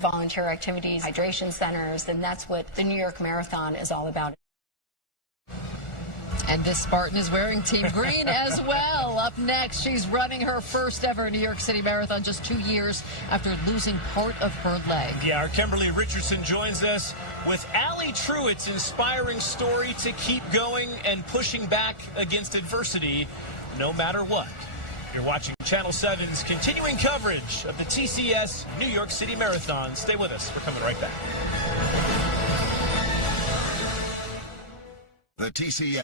volunteer activities, hydration centers, and that's what the New York Marathon is all about. And this Spartan is wearing Team Green as well. Up next, she's running her first ever New York City Marathon just 2 years after losing part of her leg. Yeah, our Kimberly Richardson joins us with Allie Truitt's inspiring story to keep going and pushing back against adversity no matter what. You're watching Channel 7's continuing coverage of the TCS New York City Marathon. Stay with us. We're coming right back. The TCS.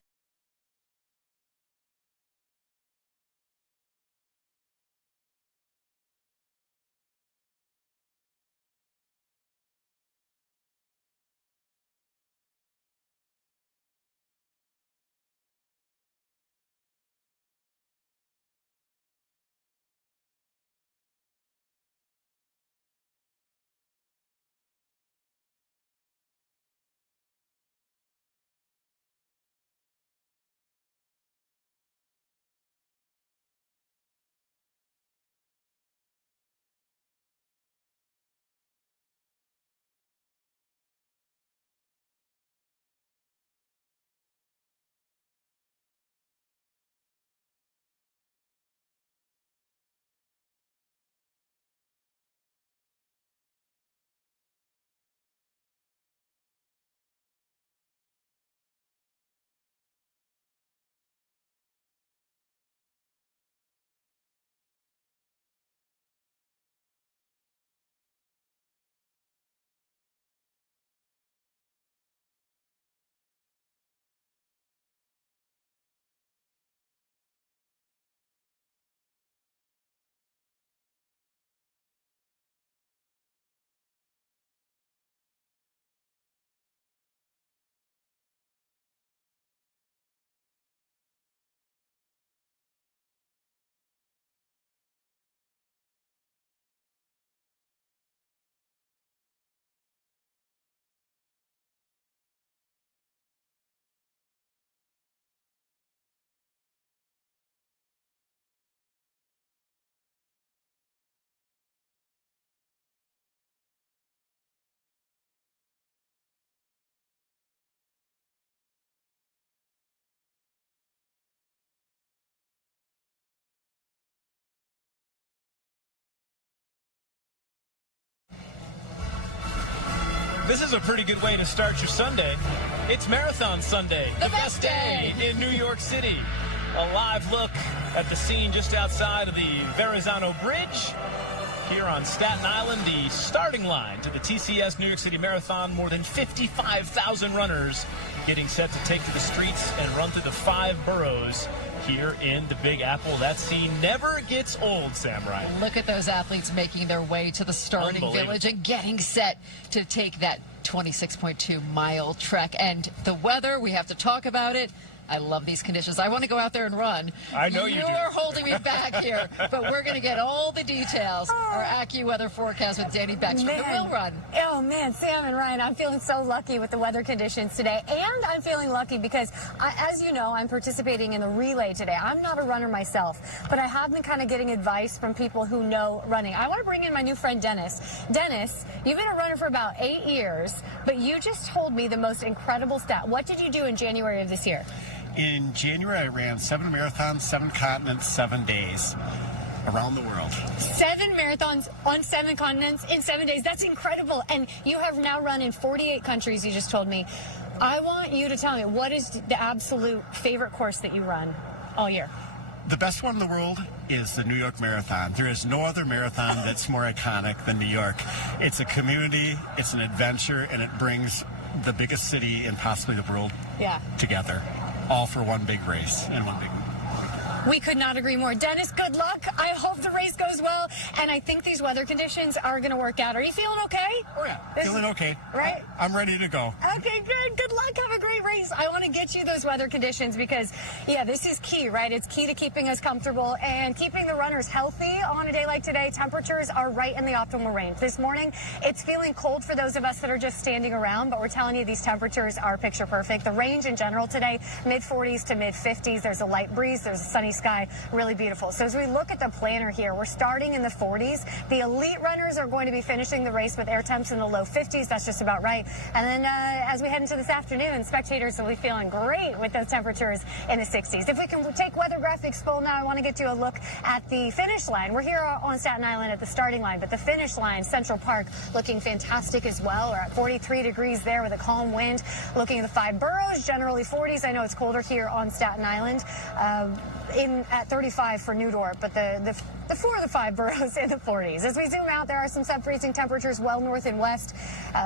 This is a pretty good way to start your Sunday. It's Marathon Sunday, the best day in New York City. A live look at the scene just outside of the Verrazano Bridge. Here on Staten Island, the starting line to the TCS New York City Marathon. More than 55,000 runners getting set to take to the streets and run through the 5 boroughs here in the Big Apple. That scene never gets old, Sam Ryan. Look at those athletes making their way to the starting village and getting set to take that 26.2-mile trek. And the weather, we have to talk about it. I love these conditions. I want to go out there and run. I know you do. You're holding me back here, but we're going to get all the details. Our AccuWeather forecast with Danny Beckstrom, who will run. Oh, man, Sam and Ryan, I'm feeling so lucky with the weather conditions today. And I'm feeling lucky because, as you know, I'm participating in the relay today. I'm not a runner myself, but I have been kind of getting advice from people who know running. I want to bring in my new friend, Dennis. Dennis, you've been a runner for about 8 years, but you just told me the most incredible stat. What did you do in January of this year? In January, I ran 7 marathons, 7 continents, 7 days around the world. 7 marathons on 7 continents in 7 days. That's incredible. And you have now run in 48 countries, you just told me. I want you to tell me, what is the absolute favorite course that you run all year? The best one in the world is the New York Marathon. There is no other marathon that's more iconic than New York. It's a community, it's an adventure, and it brings the biggest city and possibly the world together. All for one big race and one big. We could not agree more. Dennis, good luck. I hope the race goes well. And I think these weather conditions are going to work out. Are you feeling okay? Oh, yeah. Feeling okay. Right? I'm ready to go. Okay, good. Good luck. Have a great race. I want to get you those weather conditions because, yeah, this is key, right? It's key to keeping us comfortable and keeping the runners healthy on a day like today. Temperatures are right in the optimal range. This morning, it's feeling cold for those of us that are just standing around, but we're telling you these temperatures are picture perfect. The range in general today, mid-40s to mid-50s. There's a light breeze. There's a sunny sky. Really beautiful. So as we look at the planner here. We're starting in the 40s. The elite runners are going to be finishing the race with air temps in the low 50s. That's just about right. And then as we head into this afternoon, spectators will be feeling great with those temperatures in the 60s. If we can take weather graphics full now, I want to get you a look at the finish line. We're here on Staten Island at the starting line, but the finish line, Central Park, looking fantastic as well. We're at 43 degrees there with a calm wind. Looking at the 5 boroughs, generally 40s. I know it's colder here on Staten Island. At 35 for New Dorp, but the 4 of the 5 boroughs in the 40s. As we zoom out, there are some sub-freezing temperatures well north and west,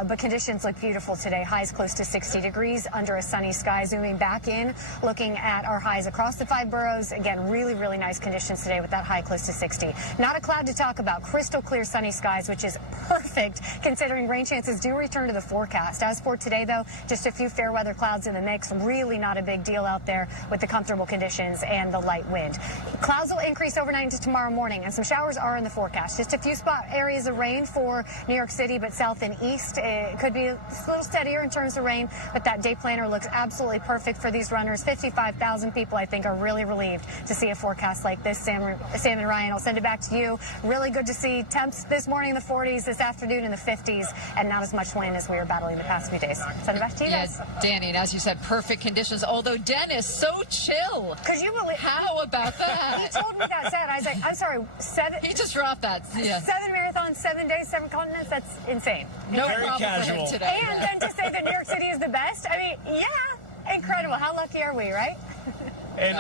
but conditions look beautiful today. Highs close to 60 degrees under a sunny sky. Zooming back in, looking at our highs across the 5 boroughs. Again, really, really nice conditions today with that high close to 60. Not a cloud to talk about. Crystal clear sunny skies, which is perfect considering rain chances do return to the forecast. As for today, though, just a few fair weather clouds in the mix. Really not a big deal out there with the comfortable conditions and the light wind. Clouds will increase overnight into tomorrow morning, and some showers are in the forecast. Just a few spot areas of rain for New York City, but south and east it could be a little steadier in terms of rain, but that day planner looks absolutely perfect for these runners. 55,000 people, I think, are really relieved to see a forecast like this. Sam and Ryan, I'll send it back to you. Really good to see temps this morning in the 40s, this afternoon in the 50s, and not as much wind as we were battling the past few days. Send it back to you guys. Danny, and as you said, perfect conditions, although Dennis, so chill. Could you believe? How about that? He told me that said. I was like, I'm sorry, 7. He just dropped that. Yeah. 7 marathons, 7 days, 7 continents. That's insane. No Very problem casual. for him today. And then to say that New York City is the best. I mean, yeah, incredible. How lucky are we, right? And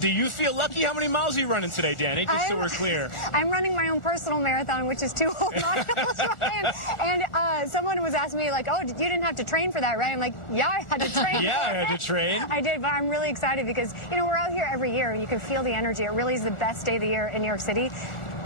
do you feel lucky? How many miles are you running today, Danny? Just so we're clear. I'm running my own personal marathon, which is 2 whole miles, Ryan. And someone was asking me, like, oh, you didn't have to train for that, right? I'm like, yeah, I had to train. Yeah, I had to train. I did, but I'm really excited because, we're out here every year and you can feel the energy. It really is the best day of the year in New York City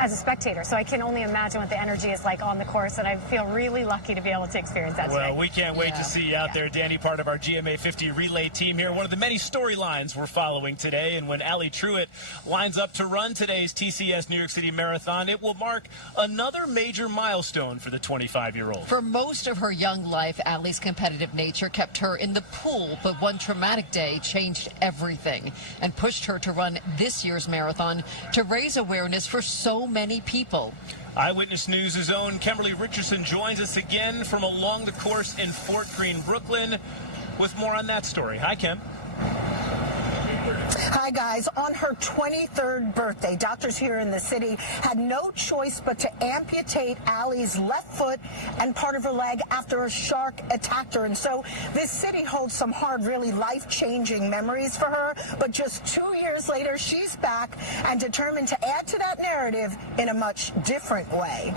as a spectator. So I can only imagine what the energy is like on the course, and I feel really lucky to be able to experience that today. Well, we can't wait to see you out there, Danny, part of our GMA 50 relay team here. One of the many storylines we're following today, and when Allie Truitt lines up to run today's TCS New York City Marathon, it will mark another major milestone for the 25-year-old. For most of her young life, Allie's competitive nature kept her in the pool, but one traumatic day changed everything and pushed her to run this year's marathon to raise awareness for so many people. Eyewitness News' own Kimberly Richardson joins us again from along the course in Fort Greene, Brooklyn, with more on that story. Hi, Kim. Hi, guys. On her 23rd birthday, doctors here in the city had no choice but to amputate Allie's left foot and part of her leg after a shark attacked her. And so this city holds some hard, really life-changing memories for her. But just 2 years later, she's back and determined to add to that narrative in a much different way.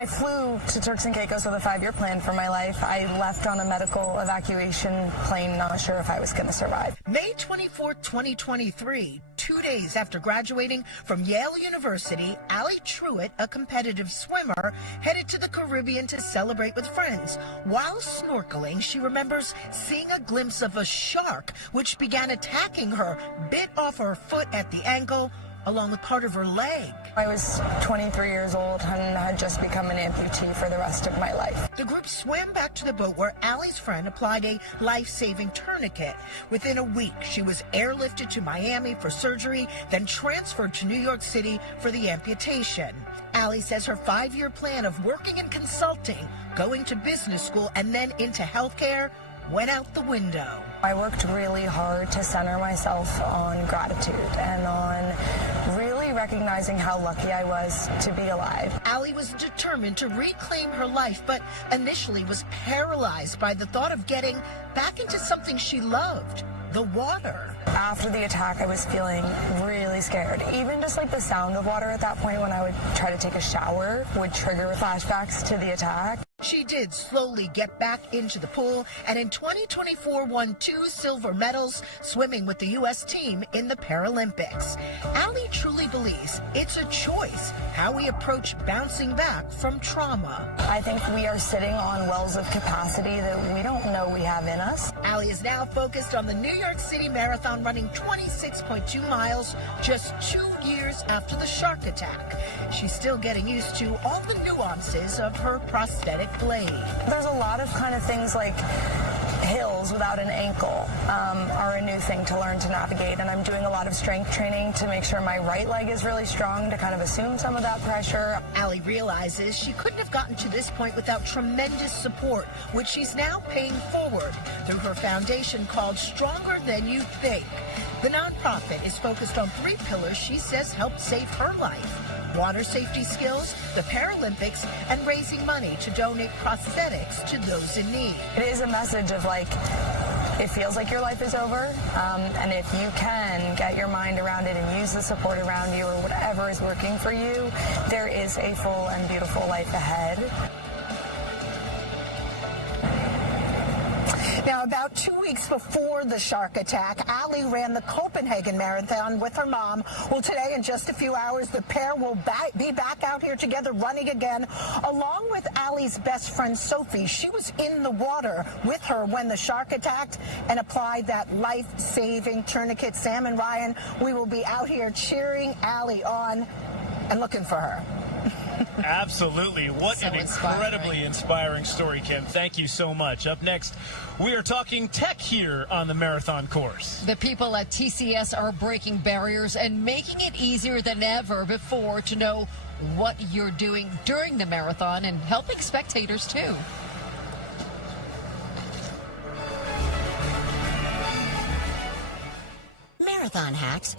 I flew to Turks and Caicos with a 5-year plan for my life. I left on a medical evacuation plane, not sure if I was going to survive. May 24, 2023, 2 days after graduating from Yale University, Allie Truitt, a competitive swimmer, headed to the Caribbean to celebrate with friends. While snorkeling, she remembers seeing a glimpse of a shark, which began attacking her, bit off her foot at the ankle, along with part of her leg. I was 23 years old and had just become an amputee for the rest of my life. The group swam back to the boat where Allie's friend applied a life-saving tourniquet. Within a week, she was airlifted to Miami for surgery, then transferred to New York City for the amputation. Allie says her 5-year plan of working in consulting, going to business school, and then into healthcare went out the window. I worked really hard to center myself on gratitude and on really recognizing how lucky I was to be alive. Allie was determined to reclaim her life, but initially was paralyzed by the thought of getting back into something she loved, the water. After the attack, I was feeling really scared. Even just like the sound of water at that point when I would try to take a shower would trigger flashbacks to the attack. She did slowly get back into the pool, and in 2024 won 2 silver medals swimming with the U.S. team in the Paralympics. Allie truly believes it's a choice how we approach bouncing back from trauma. I think we are sitting on wells of capacity that we don't know we have in us. Allie is now focused on the New York City Marathon, running 26.2 miles just 2 years after the shark attack. She's still getting used to all the nuances of her prosthetic blade. There's a lot of kind of things like hills without an ankle are a new thing to learn to navigate, and I'm doing a lot of strength training to make sure my right leg is really strong to kind of assume some of that pressure. Allie realizes she couldn't have gotten to this point without tremendous support, which she's now paying forward through her foundation called Stronger Than You Think. The nonprofit is focused on 3 pillars she says helped save her life: water safety skills, the Paralympics, and raising money to donate prosthetics to those in need. It is a message of like, it feels like your life is over, and if you can get your mind around it and use the support around you or whatever is working for you, there is a full and beautiful life ahead. Now, about 2 weeks before the shark attack, Allie ran the Copenhagen Marathon with her mom. Well, today, in just a few hours, the pair will be back out here together running again, along with Allie's best friend, Sophie. She was in the water with her when the shark attacked and applied that life-saving tourniquet. Sam and Ryan, we will be out here cheering Allie on and looking for her. Absolutely. What So an incredibly inspiring story, Kim. Thank you so much. Up next, we are talking tech here on the marathon course. The people at TCS are breaking barriers and making it easier than ever before to know what you're doing during the marathon and helping spectators too. Marathon hacks.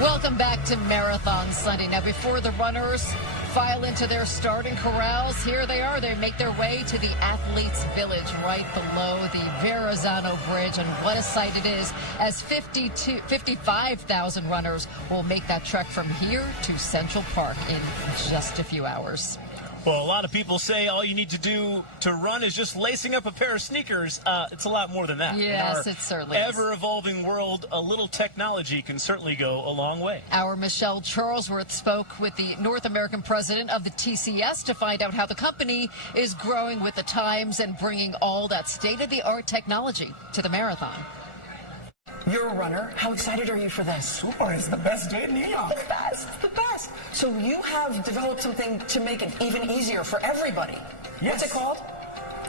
Welcome back to Marathon Sunday. Now, before the runners file into their starting corrals, here they are. They make their way to the Athletes Village right below the Verrazano Bridge. And what a sight it is, as 55,000 runners will make that trek from here to Central Park in just a few hours. Well, a lot of people say all you need to do to run is just lacing up a pair of sneakers. It's a lot more than that. Yes, it certainly is. Ever-evolving world, a little technology can certainly go a long way. Our Michelle Charlesworth spoke with the North American president of the TCS to find out how the company is growing with the times and bringing all that state-of-the-art technology to the marathon. You're a runner. How excited are you for this? Super. It's the best day in New York. The best. So you have developed something to make it even easier for everybody. Yes. What's it called?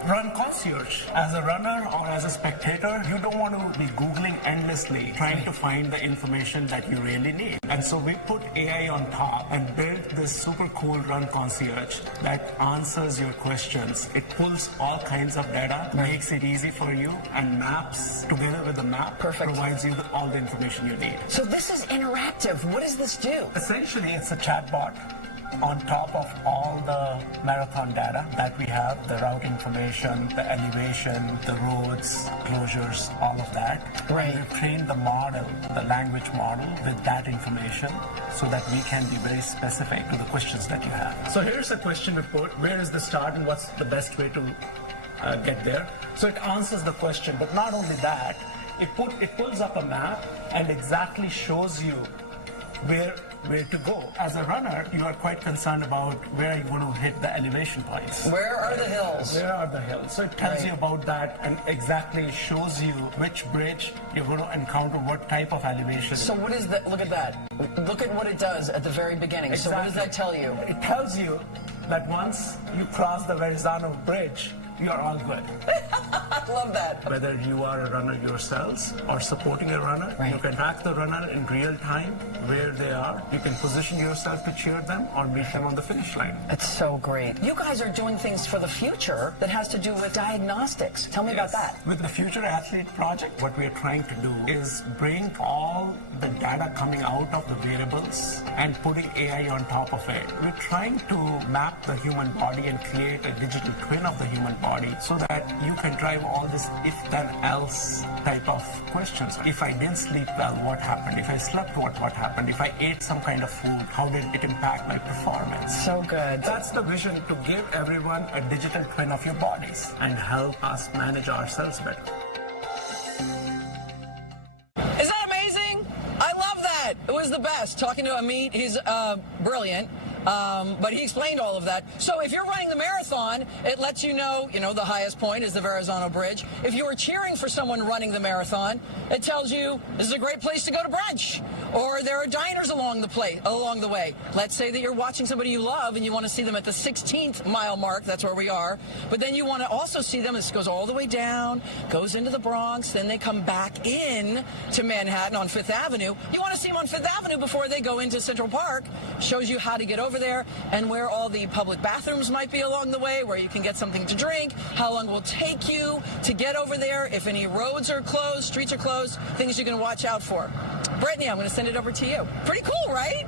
Run concierge. As a runner or as a spectator, you don't want to be Googling endlessly, trying to find the information that you really need. And so we put AI on top and built this super cool run concierge that answers your questions. It pulls all kinds of data, makes it easy for you, and maps together with the map. Perfect. Provides you all the information you need. So this is interactive. What does this do? Essentially, it's a chatbot on top of all the marathon data that we have, the route information, the elevation, the roads, closures, all of that. Right. We've trained the model, the language model, with that information so that we can be very specific to the questions that you have. So here's a question we put: where is the start and what's the best way to get there? So it answers the question, but not only that, it pulls up a map and exactly shows you where to go. As a runner, you are quite concerned about where you're going to hit the elevation points. Where are the hills? Where are the hills? So it tells you about that and exactly shows you which bridge you're going to encounter, what type of elevation. So what is that? Look at that. Look at what it does at the very beginning. Exactly. So what does that tell you? It tells you that once you cross the Verrazano Bridge, you're all good. I love that. Whether you are a runner yourselves or supporting a runner, you can track the runner in real time where they are. You can position yourself to cheer them or meet them on the finish line. It's so great. You guys are doing things for the future that has to do with diagnostics. Tell me about that. With the Future Athlete Project, what we are trying to do is bring all the data coming out of the variables and putting AI on top of it. We're trying to map the human body and create a digital twin of the human body so that you can drive all this if-then-else type of questions. If I didn't sleep well, what happened? If I slept, what happened? If I ate some kind of food, how did it impact my performance? So good. That's the vision, to give everyone a digital twin of your bodies and help us manage ourselves better. Is that amazing? I love that. It was the best. Talking to Amit, he's brilliant. But he explained all of that. So if you're running the marathon, it lets you know, the highest point is the Verrazano Bridge. If you are cheering for someone running the marathon, it tells you this is a great place to go to brunch. Or there are diners along the way. Let's say that you're watching somebody you love and you want to see them at the 16th mile mark. That's where we are. But then you want to also see them. This goes all the way down, goes into the Bronx. Then they come back in to Manhattan on Fifth Avenue. You want to see them on Fifth Avenue before they go into Central Park. Shows you how to get over there and where all the public bathrooms might be along the way, where you can get something to drink, how long it will take you to get over there, if any roads are closed, streets are closed, things you can watch out for. Brittany, I'm going to send it over to you. Pretty cool, right?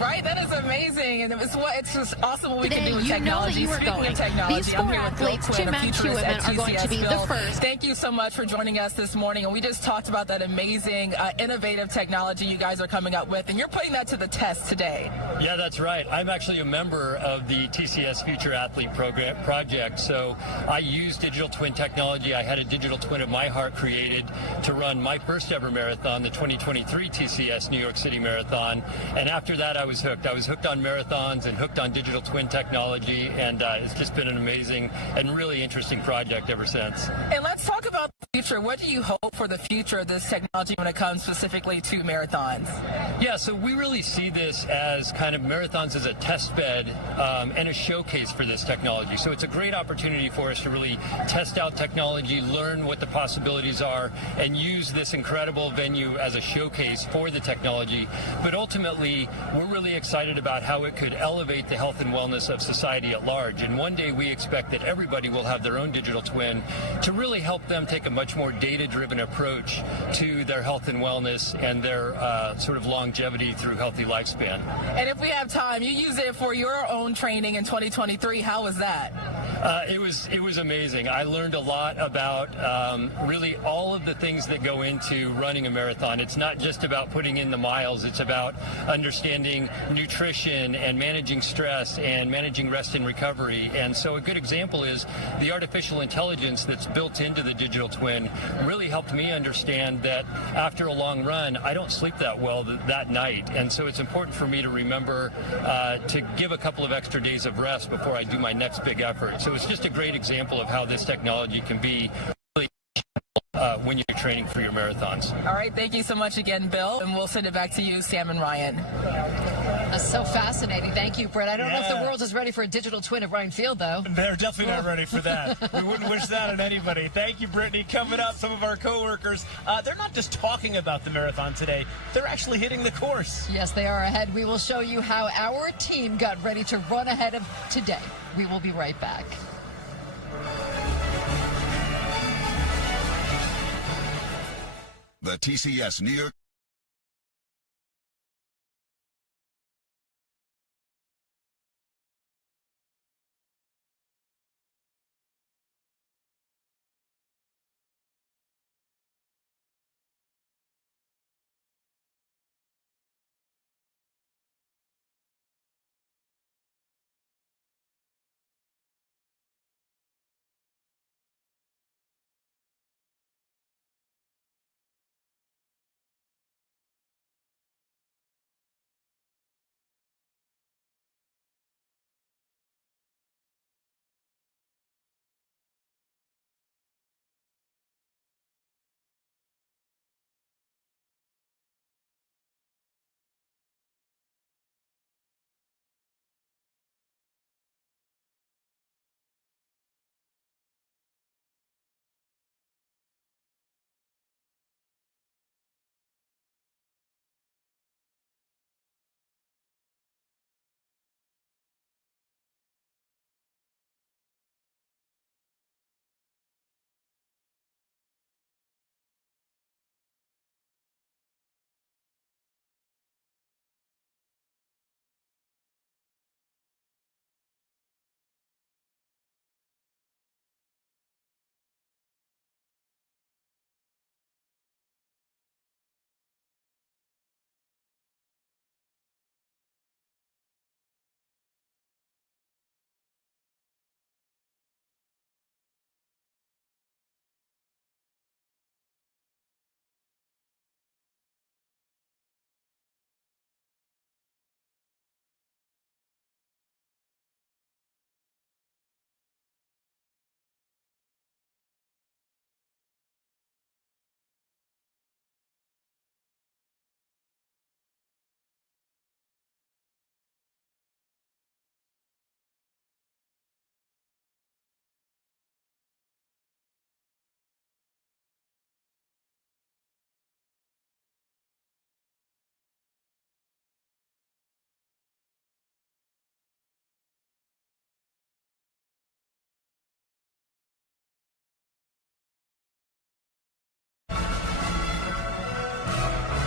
Right, that is amazing, and it's just awesome what we can do with Today, you know that technology. you are Speaking going. of technology, These I'm four here with Bill athletes, Quinn, two a men, two futurist women, at are going to be TCS. the Bill, first. thank you so much for joining us this morning, and we just talked about that amazing, innovative technology you guys are coming up with, and you're putting that to the test today. Yeah, that's right. I'm actually a member of the TCS Future Athlete Project, so I use digital twin technology. I had a digital twin of my heart created to run my first ever marathon, the 2023 TCS New York City Marathon, and after that I was hooked. I was hooked on marathons and hooked on digital twin technology, and it's just been an amazing and really interesting project ever since. And let's talk about the future. What do you hope for the future of this technology when it comes specifically to marathons? Yeah, so we really see this as kind of marathons as a test bed and a showcase for this technology. So it's a great opportunity for us to really test out technology, learn what the possibilities are, and use this incredible venue as a showcase for the technology. But ultimately, we're really excited about how it could elevate the health and wellness of society at large. And one day we expect that everybody will have their own digital twin to really help them take a much more data-driven approach to their health and wellness and their sort of longevity through healthy lifespan. And if we have time, you use it for your own training in 2023. How was that? It was amazing. I learned a lot about really all of the things that go into running a marathon. It's not just about putting in the miles. It's about understanding nutrition and managing stress and managing rest and recovery. And so a good example is the artificial intelligence that's built into the digital twin really helped me understand that after a long run, I don't sleep that well that night. And so it's important for me to remember to give a couple of extra days of rest before I do my next big effort. So it's just a great example of how this technology can be really when you're training for your marathons. All right, thank you so much again, Bill, and we'll send it back to you, Sam and Ryan. That's so fascinating. Thank you, Brett. I don't know if the world is ready for a digital twin of Ryan Field, though. They're definitely not ready for that. We wouldn't wish that on anybody. Thank you, Brittany. Coming up, some of our coworkers, they're not just talking about the marathon today. They're actually hitting the course. Yes, they are ahead. We will show you how our team got ready to run ahead of today. We will be right back. The TCS New York.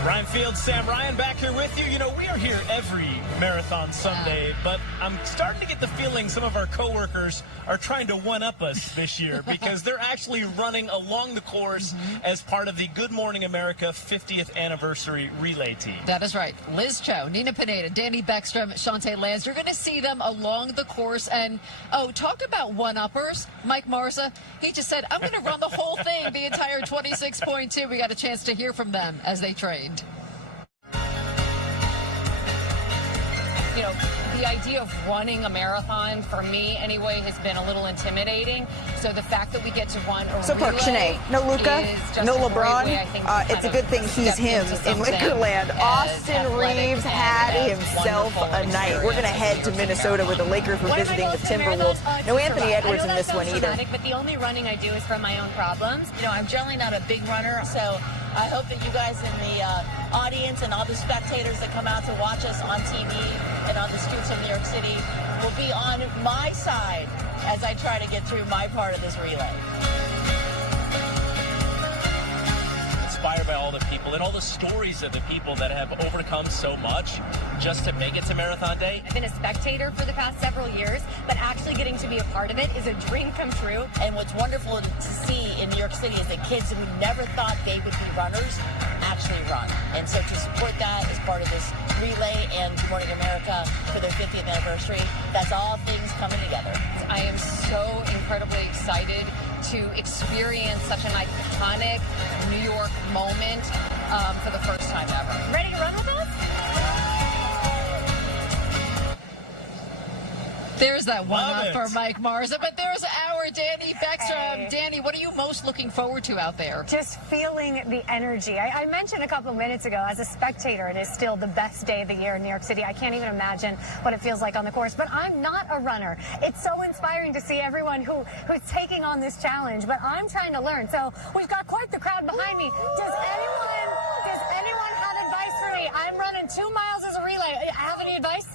Ryan Field, Sam Ryan back here with you. You know, we are here every Marathon Sunday, but I'm starting to get the feeling some of our coworkers are trying to one-up us this year because they're actually running along the course as part of the Good Morning America 50th Anniversary Relay Team. That is right. Liz Cho, Nina Pineda, Danny Beckstrom, Shantae Lands. You're going to see them along the course. And, oh, talk about one-uppers. Mike Marsa, he just said, I'm going to run the whole thing, the entire 26.2. We got a chance to hear from them as they trained. You know, the idea of running a marathon, for me anyway, has been a little intimidating. So the fact that we get to run a Park relay Shanae, no Luka, no LeBron. It's a good thing he's him in Lakerland. Austin Reeves had himself a night. We're going to head to Minnesota where the Lakers were visiting the Timberwolves. No Anthony Edwards in this one either. But the only running I do is from my own problems. You know, I'm generally not a big runner, so I hope that you guys in the audience and all the spectators that come out to watch us on TV and on the streets of New York City will be on my side as I try to get through my part of this relay. Inspired by all the people and all the stories of the people that have overcome so much just to make it to Marathon Day. I've been a spectator for the past several years, but actually getting to be a part of it is a dream come true. And what's wonderful to see in New York City is that kids who never thought they would be runners actually run. And so to support that as part of this relay and Morning America for their 50th anniversary, that's all things coming together. I am so incredibly excited to experience such an iconic New York moment for the first time ever. Ready to run with us? There's that one up for Mike Marsa, but there's our Danny Beckstrom. Danny, what are you most looking forward to out there? Just feeling the energy. I mentioned a couple of minutes ago, as a spectator, it is still the best day of the year in New York City. I can't even imagine what it feels like on the course, but I'm not a runner. It's so inspiring to see everyone who's taking on this challenge, but I'm trying to learn. So we've got quite the crowd behind me. Does anyone have advice for me? I'm running 2 miles as a relay. Have any advice?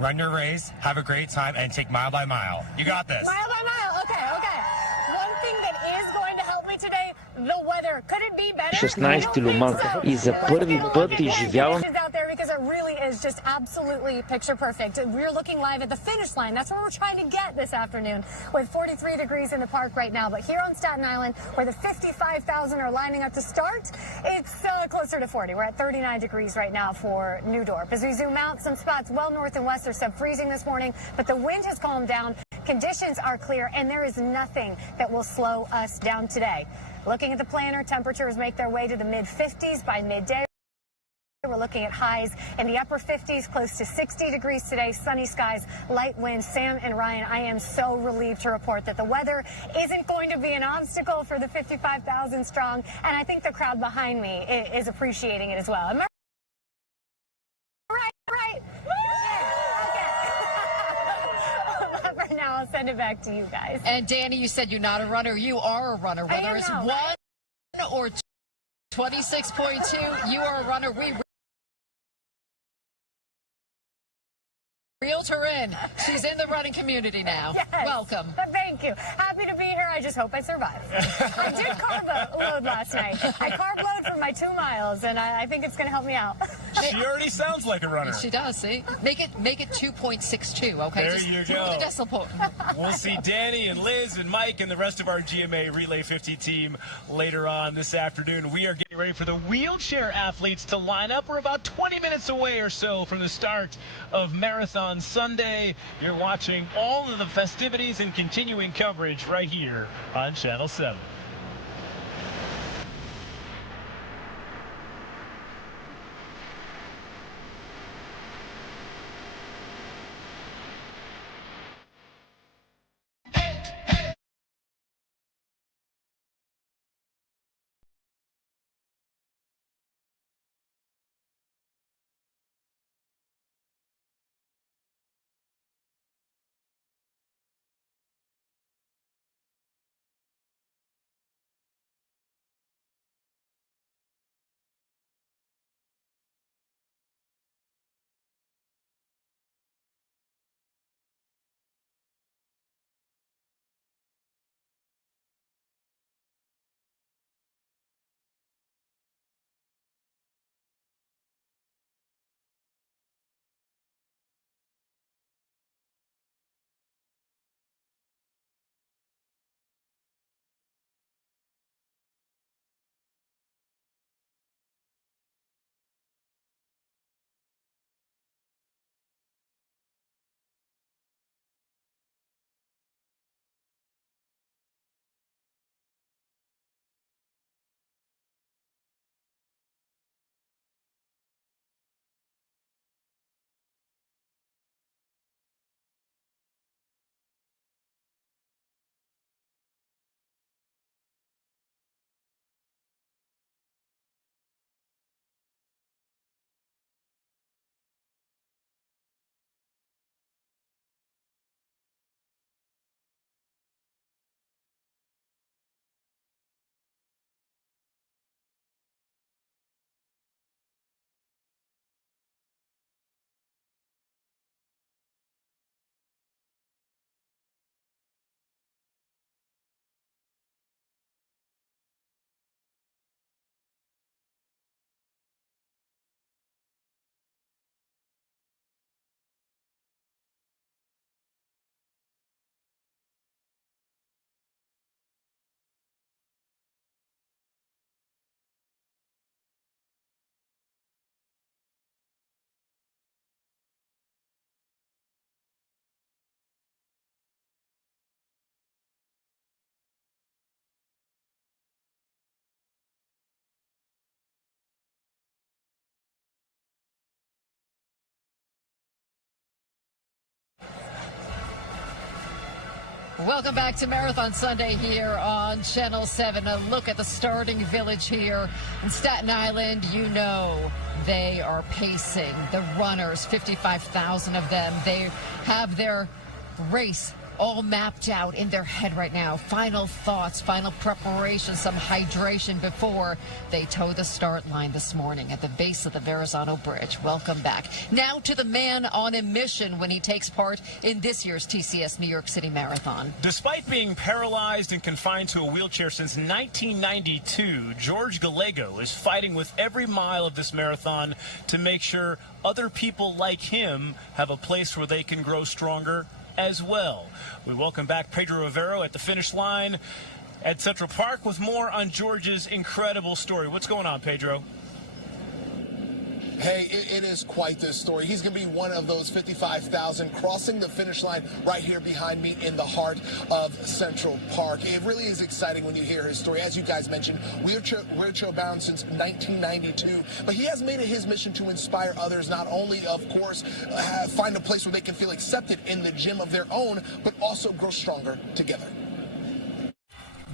Run your race, have a great time, and take mile by mile. You got this. Mile by mile. Okay. One thing that is going to help me today, the weather. Could it be better? 16 lumaka i za prvi put izživljavam. Out there because it really is just absolutely picture perfect. We're looking live at the finish line. That's where we're trying to get this afternoon with 43 degrees in the park right now. But here on Staten Island, where the 55,000 are lining up to start, it's closer to 40. We're at 39 degrees right now for New Dorp. As we zoom out, some spots well north and west are sub-freezing this morning, but the wind has calmed down. Conditions are clear, and there is nothing that will slow us down today. Looking at the planner, temperatures make their way to the mid-50s by midday. We're looking at highs in the upper 50s, close to 60 degrees today, sunny skies, light winds. Sam and Ryan, I am so relieved to report that the weather isn't going to be an obstacle for the 55,000 strong, and I think the crowd behind me is appreciating it as well. Am I right? Okay. For now, I'll send it back to you guys. And Danny, you said you're not a runner. You are a runner. Whether it's 1 or 26.2, you are a runner. We reeled her in. She's in the running community now. Yes. Welcome. Thank you. Happy to be here. I just hope I survive. I did carb load last night. I carb load for my 2 miles, and I think it's going to help me out. She already sounds like a runner. She does, see? Make it 2.62, okay? There Just you move go. the decimal point. We'll see Danny and Liz and Mike and the rest of our GMA Relay 50 team later on this afternoon. We are getting ready for the wheelchair athletes to line up. We're about 20 minutes away or so from the start of Marathon Sunday. You're watching all of the festivities and continuing coverage right here on Channel 7. Welcome back to Marathon Sunday here on Channel 7. A look at the starting village here in Staten Island. You know they are pacing the runners, 55,000 of them. They have their race all mapped out in their head right now. Final thoughts, final preparation, some hydration before they toe the start line this morning at the base of the Verrazano Bridge. Welcome back. Now to the man on a mission when he takes part in this year's TCS New York City Marathon. Despite being paralyzed and confined to a wheelchair since 1992, George Gallego is fighting with every mile of this marathon to make sure other people like him have a place where they can grow stronger as well. We welcome back Pedro Rivero at the finish line at Central Park with more on George's incredible story. What's going on, Pedro? Hey, it is quite this story. He's going to be one of those 55,000 crossing the finish line right here behind me in the heart of Central Park. It really is exciting when you hear his story. As you guys mentioned, wheelchair bound since 1992, but he has made it his mission to inspire others, not only, of course, find a place where they can feel accepted in the gym of their own, but also grow stronger together.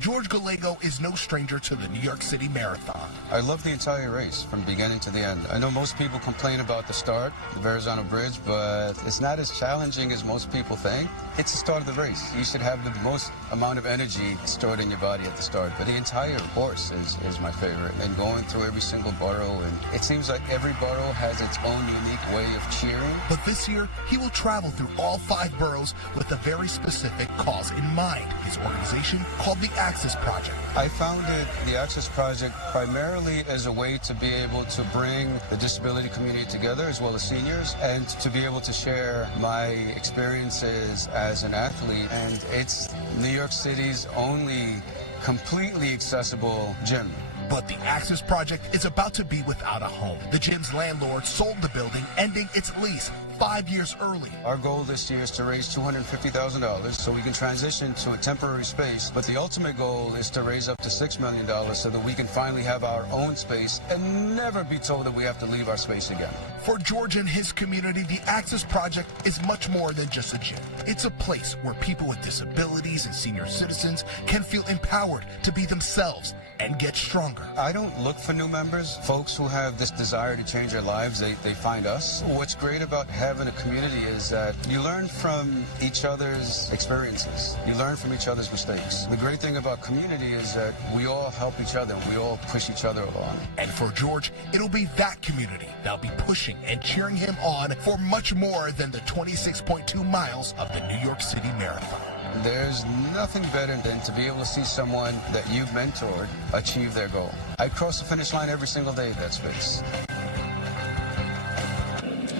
George Gallego is no stranger to the New York City Marathon. I love the entire race from beginning to the end. I know most people complain about the start, the Verrazano Bridge, but it's not as challenging as most people think. It's the start of the race. You should have the most amount of energy stored in your body at the start, but the entire course is my favorite. And going through every single borough, and it seems like every borough has its own unique way of cheering. But this year, he will travel through all 5 boroughs with a very specific cause in mind. His organization, called the Access Project. I founded the Access Project primarily as a way to be able to bring the disability community together, as well as seniors, and to be able to share my experiences as an athlete. And it's New York City's only completely accessible gym. But the Access Project is about to be without a home. The gym's landlord sold the building, ending its lease 5 years early. Our goal this year is to raise $250,000 so we can transition to a temporary space. But the ultimate goal is to raise up to $6 million so that we can finally have our own space and never be told that we have to leave our space again. For George and his community, the Access Project is much more than just a gym. It's a place where people with disabilities and senior citizens can feel empowered to be themselves and get stronger. I don't look for new members. Folks who have this desire to change their lives, they find us. What's great about having a community is that you learn from each other's experiences. You learn from each other's mistakes. The great thing about community is that we all help each other and we all push each other along. And for George, it'll be that community that'll be pushing and cheering him on for much more than the 26.2 miles of the New York City Marathon. There's nothing better than to be able to see someone that you've mentored achieve their goal. I cross the finish line every single day at that space.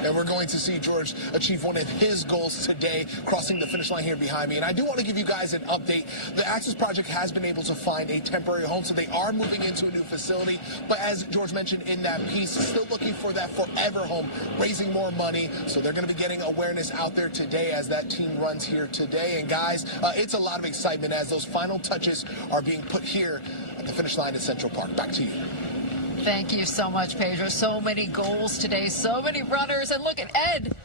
And we're going to see George achieve one of his goals today, crossing the finish line here behind me. And I do want to give you guys an update. The Access Project has been able to find a temporary home, so they are moving into a new facility. But as George mentioned in that piece, still looking for that forever home, raising more money. So they're going to be getting awareness out there today as that team runs here today. And guys, it's a lot of excitement as those final touches are being put here at the finish line at Central Park. Back to you. Thank you so much, Pedro. So many goals today, so many runners. And look at Ed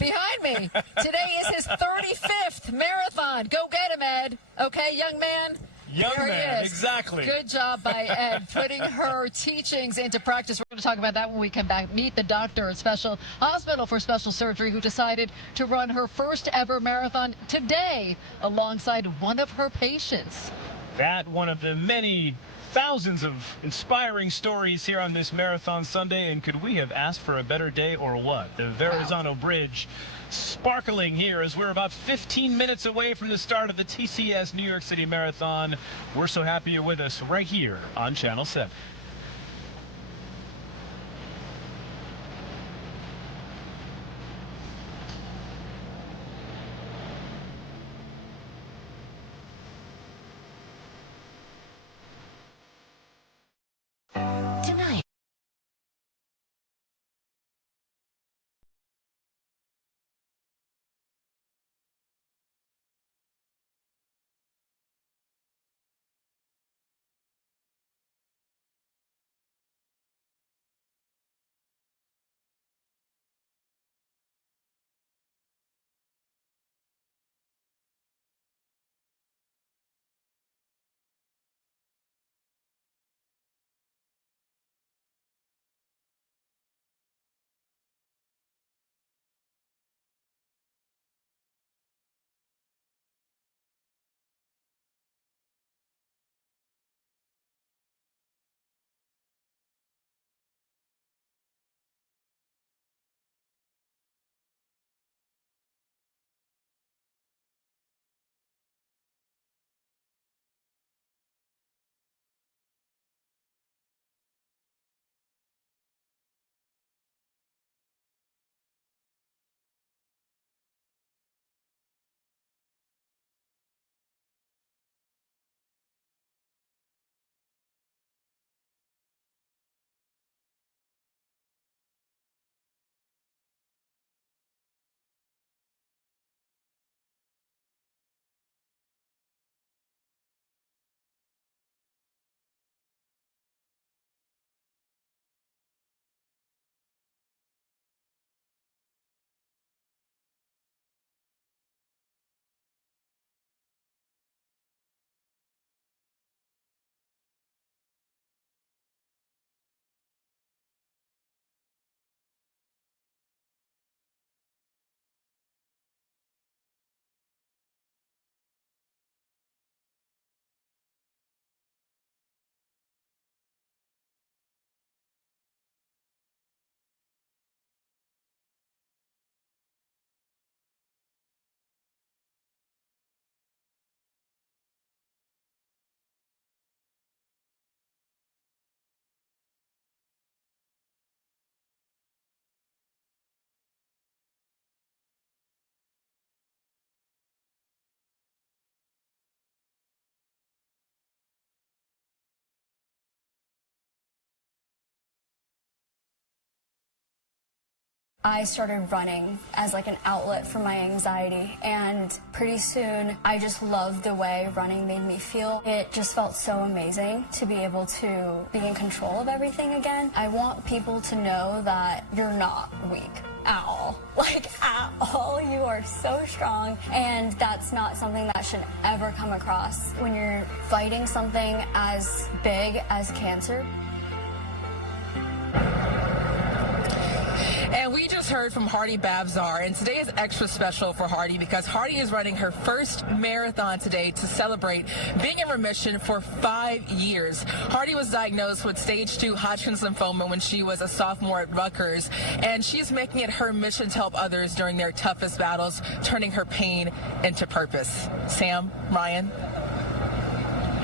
behind me. Today is his 35th marathon. Go get him, Ed. Okay, young man? Young There man, he is. exactly. Good job by Ed, putting her teachings into practice. We're going to talk about that when we come back. Meet the doctor at Special Hospital for Special Surgery who decided to run her first ever marathon today alongside one of her patients. That one of the many thousands of inspiring stories here on this Marathon Sunday, and could we have asked for a better day or what? The Verrazano Bridge sparkling here as we're about 15 minutes away from the start of the TCS New York City Marathon. We're so happy you're with us right here on Channel 7. I started running as like an outlet for my anxiety, and pretty soon I just loved the way running made me feel. It just felt so amazing to be able to be in control of everything again. I want people to know that you're not weak at all. Like, at all. You are so strong, and that's not something that should ever come across when you're fighting something as big as cancer. And we just heard from Hardy Babzar, and today is extra special for Hardy because Hardy is running her first marathon today to celebrate being in remission for 5 years. Hardy was diagnosed with stage 2 Hodgkin's lymphoma when she was a sophomore at Rutgers, and she's making it her mission to help others during their toughest battles, turning her pain into purpose. Sam, Ryan.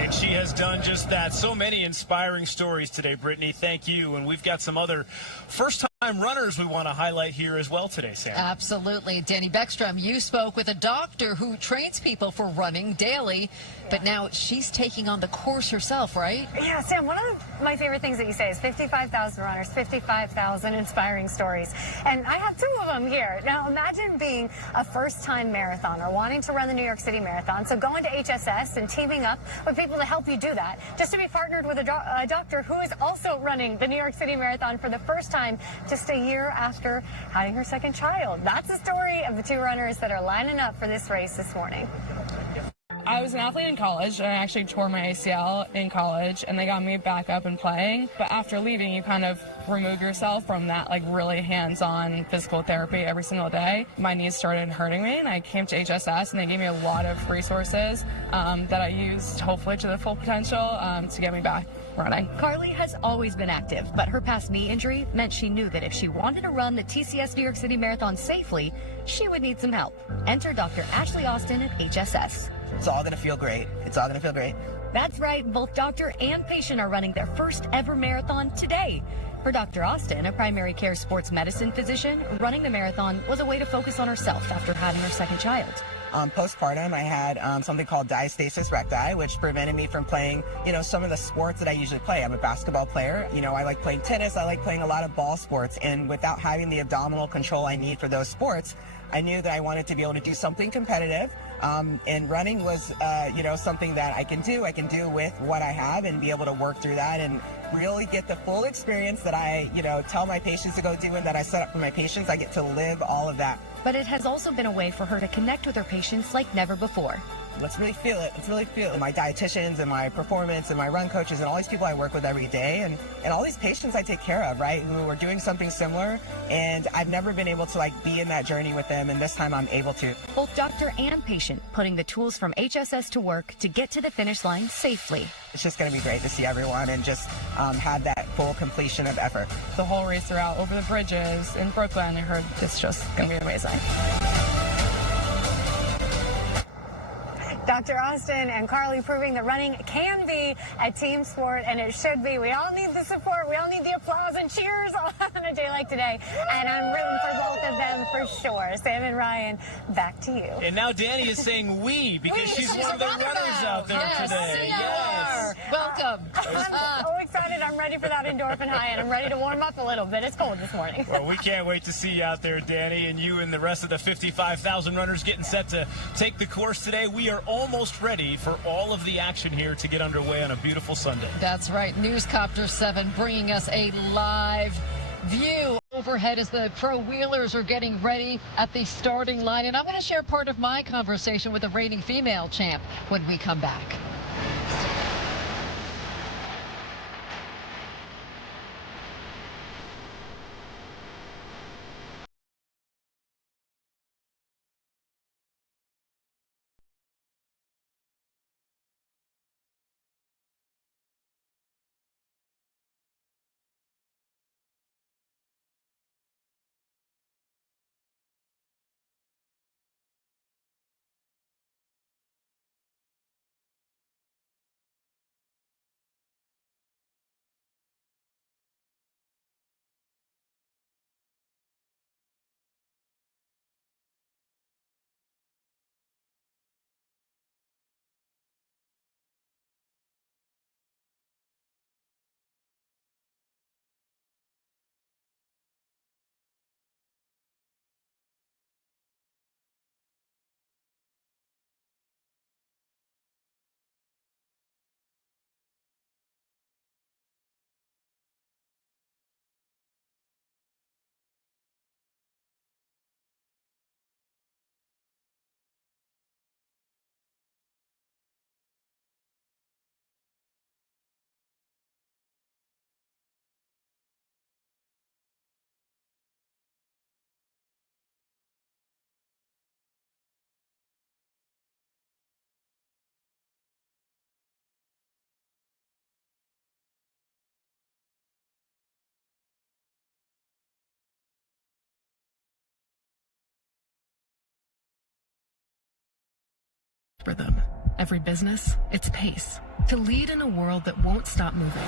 And she has done just that. So many inspiring stories today, Brittany. Thank you. And we've got some other first-time runners we want to highlight here as well today, Sam. Absolutely. Danny Beckstrom, you spoke with a doctor who trains people for running daily, but now she's taking on the course herself, right? Yeah, Sam, one of my favorite things that you say is 55,000 runners, 55,000 inspiring stories. And I have 2 of them here. Now, imagine being a first-time marathoner, wanting to run the New York City Marathon, so going to HSS and teaming up with people to help you do that, just to be partnered with a doctor who is also running the New York City Marathon for the first time just a year after having her second child. That's the story of the 2 runners that are lining up for this race this morning. I was an athlete in college, and I actually tore my ACL in college, and they got me back up and playing. But after leaving, you kind of remove yourself from that like really hands-on physical therapy every single day. My knees started hurting me, and I came to HSS, and they gave me a lot of resources that I used hopefully to the full potential to get me back running. Carly has always been active, but her past knee injury meant she knew that if she wanted to run the TCS New York City Marathon safely, she would need some help. Enter Dr. Ashley Austin at HSS. It's all going to feel great. It's all going to feel great. That's right. Both doctor and patient are running their first ever marathon today. For Dr. Austin, a primary care sports medicine physician, running the marathon was a way to focus on herself after having her second child. Postpartum, I had something called diastasis recti, which prevented me from playing, some of the sports that I usually play. I'm a basketball player. I like playing tennis. I like playing a lot of ball sports. And without having the abdominal control I need for those sports, I knew that I wanted to be able to do something competitive. And running was, something that I can do. I can do with what I have and be able to work through that and really get the full experience that I, tell my patients to go do and that I set up for my patients. I get to live all of that. But it has also been a way for her to connect with her patients like never before. Let's really feel it. Let's really feel it. My dietitians and my performance and my run coaches and all these people I work with every day and all these patients I take care of, right, who are doing something similar. And I've never been able to be in that journey with them. And this time I'm able to. Both doctor and patient putting the tools from HSS to work to get to the finish line safely. It's just going to be great to see everyone and just have that full completion of effort. The whole race throughout over the bridges in Brooklyn, I heard it's just going to be amazing. Dr. Austin and Carly proving that running can be a team sport, and it should be. We all need the support. We all need the applause and cheers on a day like today. And I'm rooting for both of them for sure. Sam and Ryan, back to you. And now Danny is saying we because she's one of the runners out there today. Yes. Welcome. I'm so excited. I'm ready for that endorphin high, and I'm ready to warm up a little bit. It's cold this morning. Well, we can't wait to see you out there, Danny, and you and the rest of the 55,000 runners getting set to take the course today. We are almost ready for all of the action here to get underway on a beautiful Sunday. That's right. Newscopter 7 bringing us a live view overhead as the pro wheelers are getting ready at the starting line. And I'm going to share part of my conversation with the reigning female champ when we come back. for them. Every business, its pace. To lead in a world that won't stop moving,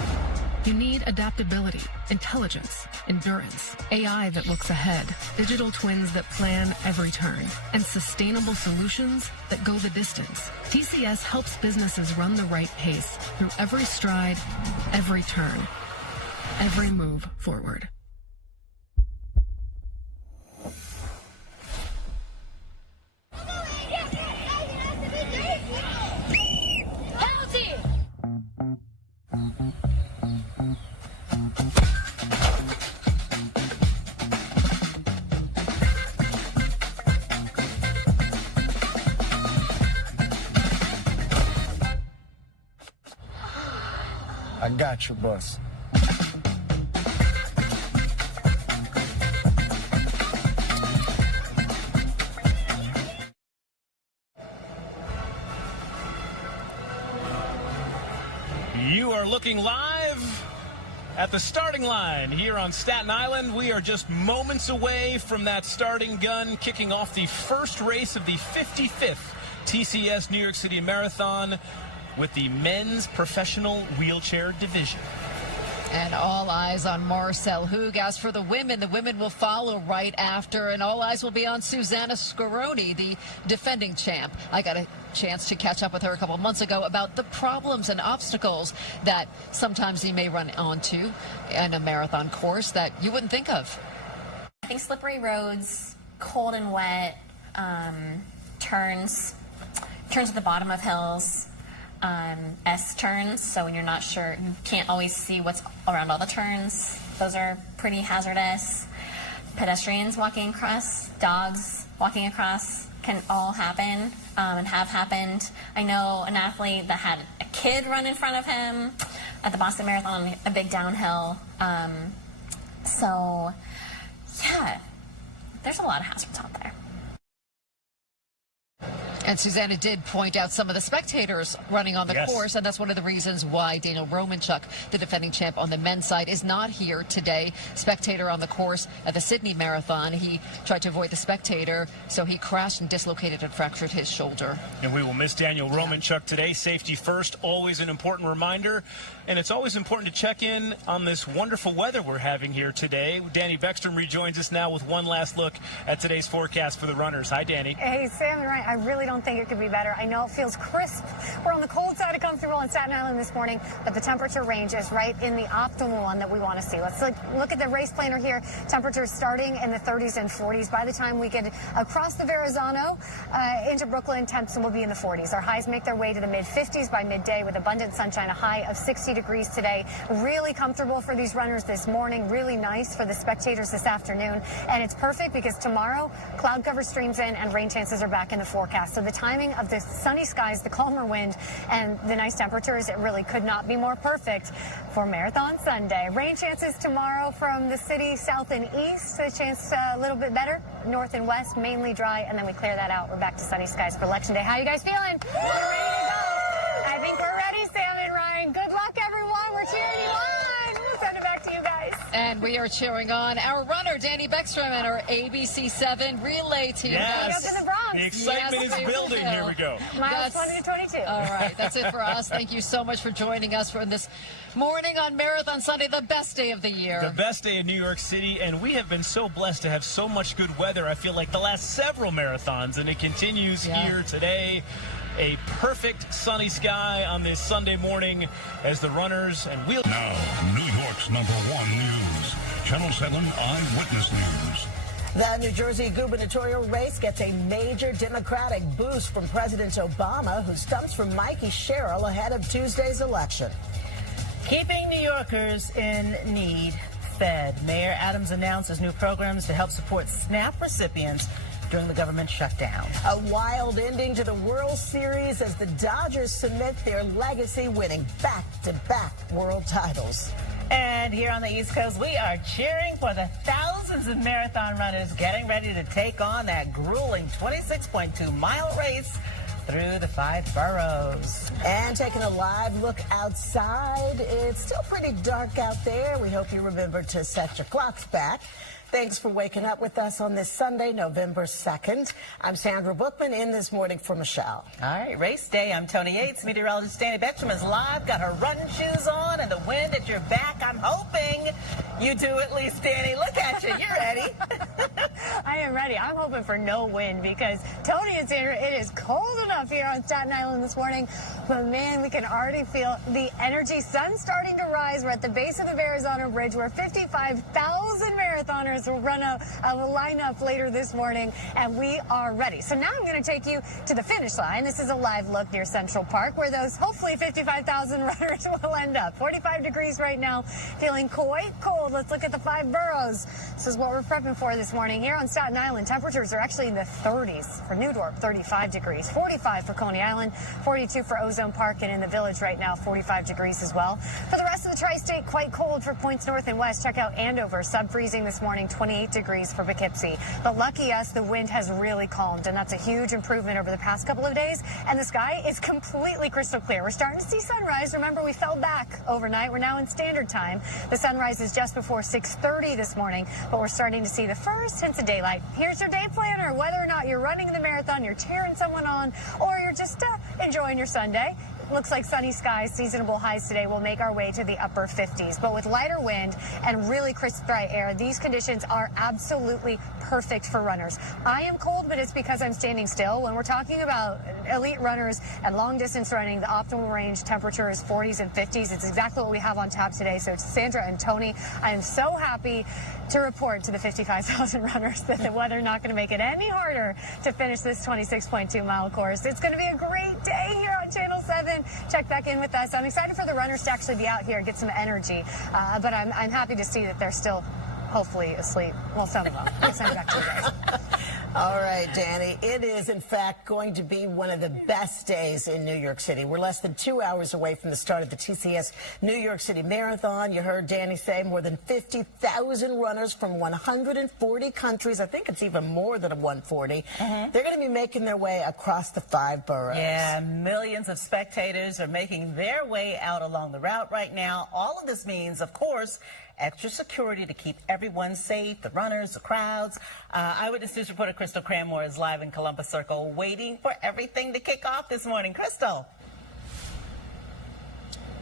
you need adaptability, intelligence, endurance, AI that looks ahead, digital twins that plan every turn, and sustainable solutions that go the distance. TCS helps businesses run the right pace through every stride, every turn, every move forward. I got you, boss. You are looking live at the starting line here on Staten Island. We are just moments away from that starting gun, kicking off the first race of the 55th TCS New York City Marathon with the men's professional wheelchair division. And all eyes on Marcel Hug. As for the women will follow right after, and all eyes will be on Susanna Scaroni, the defending champ. I got a chance to catch up with her a couple months ago about the problems and obstacles that sometimes you may run onto in a marathon course that you wouldn't think of. I think slippery roads, cold and wet, turns at the bottom of hills, S-turns, so when you're not sure, you can't always see what's around all the turns. Those are pretty hazardous. Pedestrians walking across, dogs walking across can all happen and have happened. I know an athlete that had a kid run in front of him at the Boston Marathon, a big downhill. So, yeah, there's a lot of hazards out there. And Susanna did point out some of the spectators running on the course, and that's one of the reasons why Daniel Romanchuk, the defending champ on the men's side, is not here today. Spectator on the course at the Sydney Marathon. He tried to avoid the spectator, so he crashed and dislocated and fractured his shoulder. And we will miss Daniel Romanchuk today. Safety first, always an important reminder. And it's always important to check in on this wonderful weather we're having here today. Danny Beckstrom rejoins us now with one last look at today's forecast for the runners. Hi, Danny. Hey, Sam, you're right. I really don't think it could be better. I know it feels crisp. We're on the cold side of comfortable on Staten Island this morning, but the temperature range is right in the optimal one that we want to see. Let's look at the race planner here. Temperatures starting in the 30s and 40s. By the time we get across the Verrazano into Brooklyn, temps will be in the 40s. Our highs make their way to the mid-50s by midday with abundant sunshine, a high of 60 degrees today. Really comfortable for these runners this morning. Really nice for the spectators this afternoon. And it's perfect because tomorrow cloud cover streams in and rain chances are back in the forecast. So the timing of the sunny skies, the calmer wind, and the nice temperatures, it really could not be more perfect for Marathon Sunday. Rain chances tomorrow from the city south and east. A chance a little bit better. North and west, mainly dry, and then we clear that out. We're back to sunny skies for Election Day. How you guys feeling? We're ready to go. I think we're ready, Sam and Ryan. Good luck, everyone. We're cheering you on. We'll send it back to you guys. And we are cheering on our runner, Danny Beckstrom, and our ABC7 relay team. Yes. To the Bronx. The excitement is building. Here we go. Miles 20 to 22. All right, that's it for us. Thank you so much for joining us for this morning on Marathon Sunday, the best day of the year. The best day in New York City, and we have been so blessed to have so much good weather. I feel like the last several marathons, and it continues here today. A perfect sunny sky on this Sunday morning as the runners and wheel. Now, New York's #1 news, Channel 7 Eyewitness News. The New Jersey gubernatorial race gets a major Democratic boost from President Obama, who stumps for Mikey Sherrill ahead of Tuesday's election. Keeping New Yorkers in need fed. Mayor Adams announces new programs to help support SNAP recipients during the government shutdown. A wild ending to the World Series as the Dodgers cement their legacy, winning back-to-back world titles. And here on the East Coast, we are cheering for the thousands of marathon runners getting ready to take on that grueling 26.2-mile race through the 5 boroughs. And taking a live look outside, it's still pretty dark out there. We hope you remember to set your clocks back. Thanks for waking up with us on this Sunday, November 2nd. I'm Sandra Bookman in this morning for Michelle. All right, race day. I'm Tony Yates. Meteorologist Danny Betcham is live, got her running shoes on and the wind at your back. I'm hoping you do at least, Danny. Look at you. You're ready. I am ready. I'm hoping for no wind because Tony and Sandra, it is cold enough here on Staten Island this morning. But man, we can already feel the energy. Sun's starting to rise. We're at the base of the Verrazano Bridge where 55,000 marathoners will run a lineup later this morning, and we are ready. So now I'm going to take you to the finish line. This is a live look near Central Park where those hopefully 55,000 runners will end up. 45 degrees right now, feeling quite cold. Let's look at the 5 boroughs. This is what we're prepping for this morning. Here on Staten Island, temperatures are actually in the 30s. For New Dorp, 35 degrees. 45 for Coney Island, 42 for Ozone Park, and in the Village right now, 45 degrees as well. For the rest of the tri-state, quite cold for points north and west. Check out Andover, sub-freezing this morning, 28 degrees for Poughkeepsie. But lucky us, the wind has really calmed, and that's a huge improvement over the past couple of days. And the sky is completely crystal clear. We're starting to see sunrise. Remember, we fell back overnight. We're now in standard time. The sunrise is just before 6:30 this morning, but we're starting to see the first hints of daylight. Here's your day planner. Whether or not you're running the marathon, you're cheering someone on, or you're just enjoying your Sunday. Looks like sunny skies, seasonable highs today will make our way to the upper 50s. But with lighter wind and really crisp, dry air, these conditions are absolutely perfect for runners. I am cold, but it's because I'm standing still. When we're talking about elite runners and long distance running, the optimal range temperature is 40s and 50s. It's exactly what we have on tap today. So Sandra and Tony, I am so happy to report to the 55,000 runners that the weather not going to make it any harder to finish this 26.2-mile course. It's going to be a great day here on Channel 7. Check back in with us. I'm excited for the runners to actually be out here and get some energy, but I'm happy to see that they're still hopefully asleep. Well, some of them. I'll send it back to you guys. All right, Danny. It is, in fact, going to be one of the best days in New York City. We're less than 2 hours away from the start of the TCS New York City Marathon. You heard Danny say more than 50,000 runners from 140 countries. I think it's even more than 140. They're going to be making their way across the 5 boroughs. Yeah, millions of spectators are making their way out along the route right now. All of this means, of course, extra security to keep everyone safe, the runners, the crowds. Eyewitness News reporter Crystal Cranmore is live in Columbus Circle waiting for everything to kick off this morning. Crystal.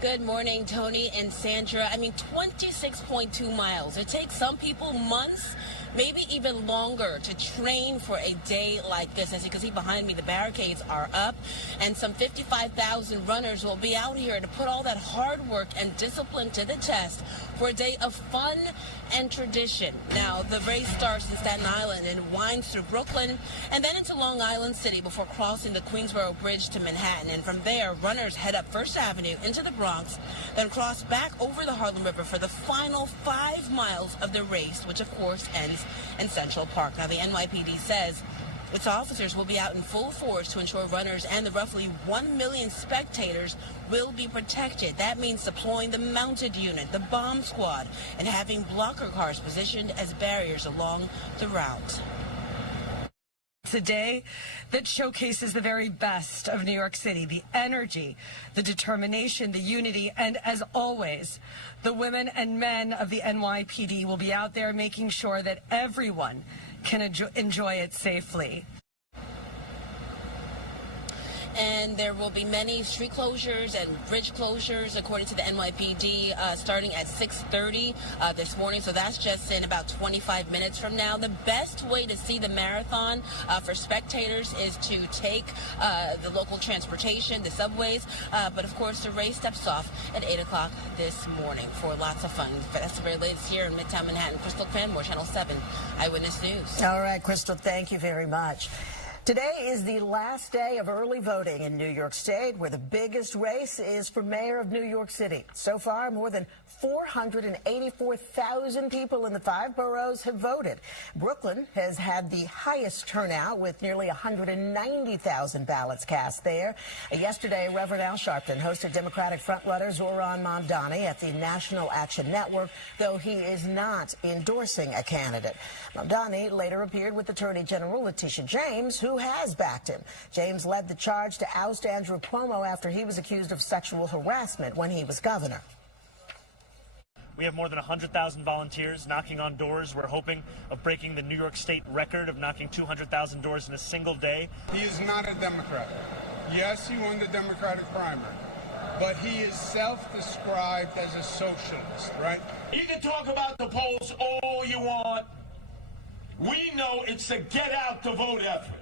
Good morning, Tony and Sandra. 26.2 miles. It takes some people months, maybe even longer, to train for a day like this. As you can see behind me, the barricades are up, and some 55,000 runners will be out here to put all that hard work and discipline to the test for a day of fun and tradition. Now, the race starts in Staten Island and winds through Brooklyn and then into Long Island City before crossing the Queensboro Bridge to Manhattan. And from there, runners head up First Avenue into the Bronx, then cross back over the Harlem River for the final 5 miles of the race, which of course ends in Central Park. Now, the NYPD says its officers will be out in full force to ensure runners and the roughly 1 million spectators will be protected. That means deploying the mounted unit, the bomb squad, and having blocker cars positioned as barriers along the route. It's a day that showcases the very best of New York City, the energy, the determination, the unity, and as always, the women and men of the NYPD will be out there making sure that everyone can enjoy it safely. And there will be many street closures and bridge closures, according to the NYPD, starting at 6:30 this morning. So that's just in about 25 minutes from now. The best way to see the marathon for spectators is to take the local transportation, the subways. But, of course, the race steps off at 8 o'clock this morning for lots of fun. That's the very latest here in Midtown Manhattan. Crystal Cranmore, Channel 7 Eyewitness News. All right, Crystal, thank you very much. Today is the last day of early voting in New York State, where the biggest race is for mayor of New York City. So far, more than 484,000 people in the 5 boroughs have voted. Brooklyn has had the highest turnout with nearly 190,000 ballots cast there. Yesterday, Reverend Al Sharpton hosted Democratic frontrunner Zohran Mamdani at the National Action Network, though he is not endorsing a candidate. Mamdani later appeared with Attorney General Letitia James, who who has backed him. James led the charge to oust Andrew Cuomo after he was accused of sexual harassment when he was governor. We have more than 100,000 volunteers knocking on doors. We're hoping of breaking the New York State record of knocking 200,000 doors in a single day. He is not a Democrat. Yes, he won the Democratic primary, but he is self-described as a socialist, right? You can talk about the polls all you want. We know it's a get-out-the-vote effort.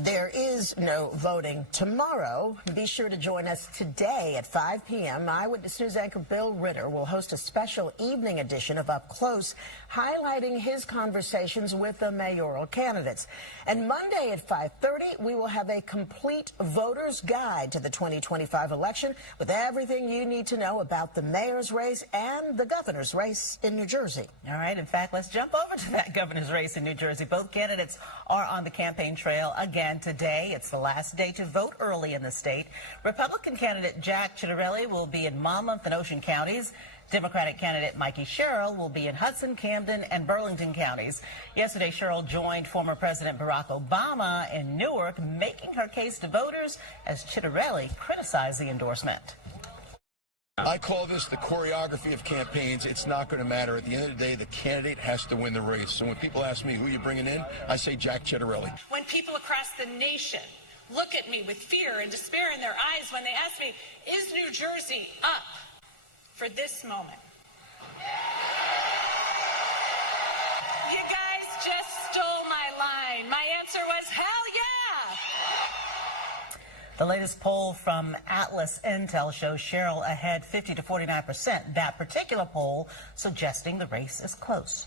There is no voting tomorrow. Be sure to join us today at 5 p.m. Eyewitness News anchor Bill Ritter will host a special evening edition of Up Close, highlighting his conversations with the mayoral candidates. And Monday at 5:30, we will have a complete voter's guide to the 2025 election with everything you need to know about the mayor's race and the governor's race in New Jersey. All right. In fact, let's jump over to that governor's race in New Jersey. Both candidates are on the campaign trail again today. It's the last day to vote early in the state. Republican candidate Jack Ciattarelli will be in Monmouth and Ocean counties. Democratic candidate Mikey Sherrill will be in Hudson, Camden, and Burlington counties. Yesterday, Sherrill joined former President Barack Obama in Newark, making her case to voters as Ciattarelli criticized the endorsement. I call this the choreography of campaigns. It's not going to matter. At the end of the day, the candidate has to win the race. So when people ask me who you're bringing in, I say Jack Ciattarelli. When people across the nation look at me with fear and despair in their eyes when they ask me, is New Jersey up for this moment? You guys just stole my line. My answer was, hell yeah! The latest poll from Atlas Intel shows Sherrill ahead 50 to 49%. That particular poll suggesting the race is close.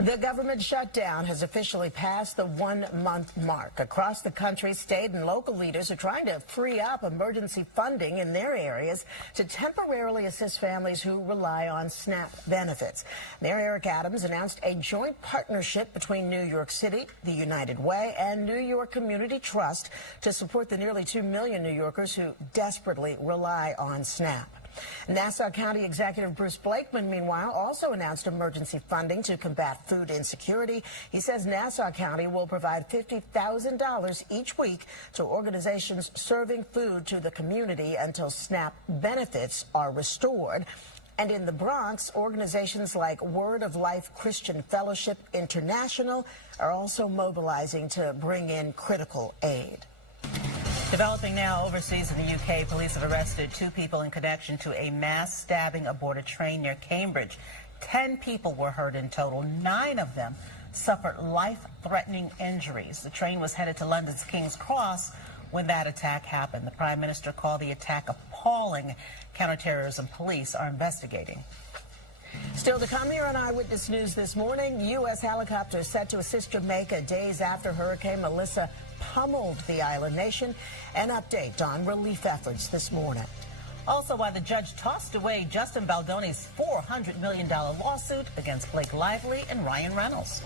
The government shutdown has officially passed the 1-month mark. Across the country, state and local leaders are trying to free up emergency funding in their areas to temporarily assist families who rely on SNAP benefits. Mayor Eric Adams announced a joint partnership between New York City, the United Way, and New York Community Trust to support the nearly 2 million New Yorkers who desperately rely on SNAP. Nassau County Executive Bruce Blakeman, meanwhile, also announced emergency funding to combat food insecurity. He says Nassau County will provide $50,000 each week to organizations serving food to the community until SNAP benefits are restored. And in the Bronx, organizations like Word of Life Christian Fellowship International are also mobilizing to bring in critical aid. Developing now overseas in the UK, police have arrested 2 people in connection to a mass stabbing aboard a train near Cambridge. 10 people were hurt in total. 9 of them suffered life-threatening injuries. The train was headed to London's King's Cross when that attack happened. The Prime Minister called the attack appalling. Counterterrorism police are investigating. Still to come here on Eyewitness News this morning, U.S. helicopters set to assist Jamaica days after Hurricane Melissa pummeled the island nation. An update on relief efforts this morning. Also, why the judge tossed away Justin Baldoni's $400 million lawsuit against Blake Lively and Ryan Reynolds.